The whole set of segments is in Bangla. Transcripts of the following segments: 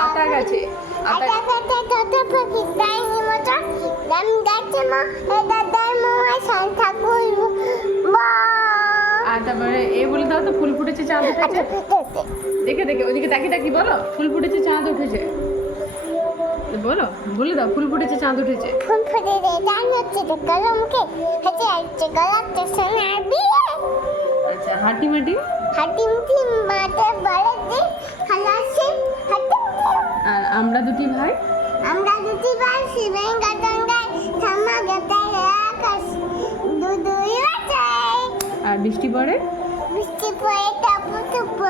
আতা গাছে আতা আর তারপরে এ বলে দাও তো ফুল ফুটেছে চাঁদ উঠেছে দেখে দেখে ওদিকে তাকি তাকি বলো ফুল ফুটেছে চাঁদ উঠেছে বলো বলে দাও ফুল ফুটেছে চাঁদ উঠেছে ফুল ফুটেছে চাঁদ উঠেছে কলমকে হাতে আসছে গলাতে সোনার বিয়ে আচ্ছা হাঁটি মাটি হাটিমটি মাতে বড়দি খালাসে হাটিমটি আর আমরা দুটি ভাই শিবেঙ্গা গঙ্গায় থামা গতায় আকাশ দুদুই বাজায় আর বৃষ্টি পড়ে বৃষ্টি পড়ে টাপু টুপু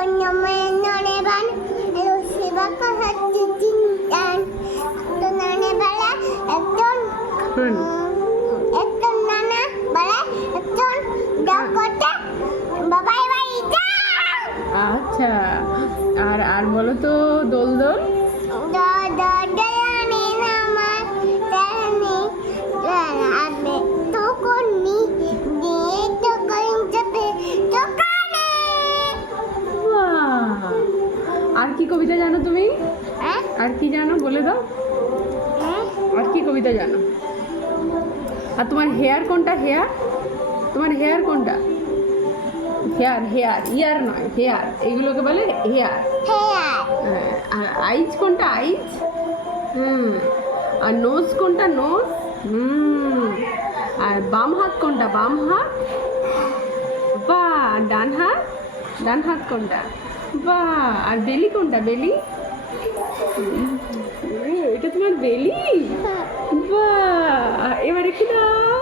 নড়ে বান শিবা হচ্ছে চিন্তান তো নানে বেলা একজন নানা বেলা একজন ডকটা বাবাই বাড়ি যা আচ্ছা আর আর বলো তো দোল দোল দলানি নামার জানি আবে তো কোনি দিয়ে তো কোন যাবে দোকানে বাহ! আর কি কবিতা জানো তুমি হ্যাঁ আর কি জানো বলে দাও আর কি কবিতা জানো আর তোমার হেয়ার কোনটা হেয়ার তোমার হেয়ার কোনটা হেয়ার হেয়ার ইয়ার নয় হেয়ার এইগুলোকে বলে হেয়ার হ্যাঁ আর আইজ কোনটা আইজ আর নোজ কোনটা নোজ আর বাম হাত কোনটা বাম হাত বা ডান হাত কোনটা বা আর বেলি কোনটা বেলি এটা তোমার বেলি বা এবারে কি দাও